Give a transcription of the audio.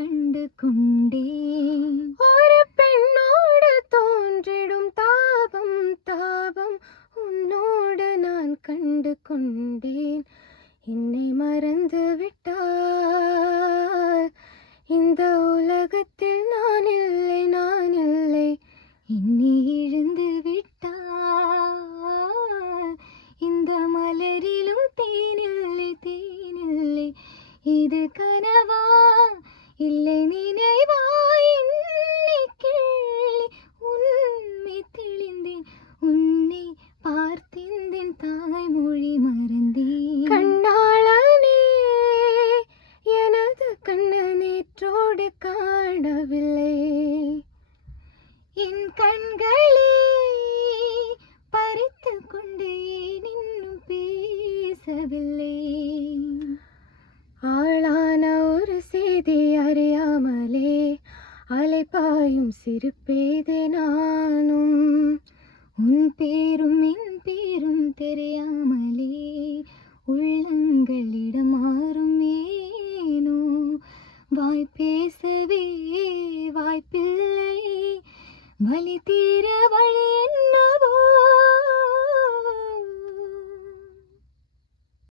கண்டு கொண்டேன். ஒரு பெண்ணோடு தோன்றிடும் தாபம் தாபம் உன்னோடு நான் கண்டு கொண்டேன். என்னை மறந்து விட்டால் இந்த உலகத்தில் நான் இல்லை நான் இல்லை. என்னை இழந்து விட்டால் இந்த மலரிலும் தேனில்லை தேனில்லை. இது கனவா இல்லை நினைவா என்னை கிள்ளி உண்மை தெளிந்தேன். உன்னை பார்த்திருந்தேன் தாய்மொழி மறந்தேன். கண்ணாளனே எனது கண்ணு நேற்றோடு காணவில்லை. என் கண்களே பறித்து கொண்டு இன்னும் பேசவில்லை. ஆளான ஒரு செய்தி அறியாமலே அலைப்பாயும் சிறு பேதை நானும். உன் பேரும் என் பேரும் தெரியாமலே உள்ளங்களிடம் மாறும் ஏனோ. வாய் பேசவே வாய்ப்பில்லை, வலி தீர வழி என்ன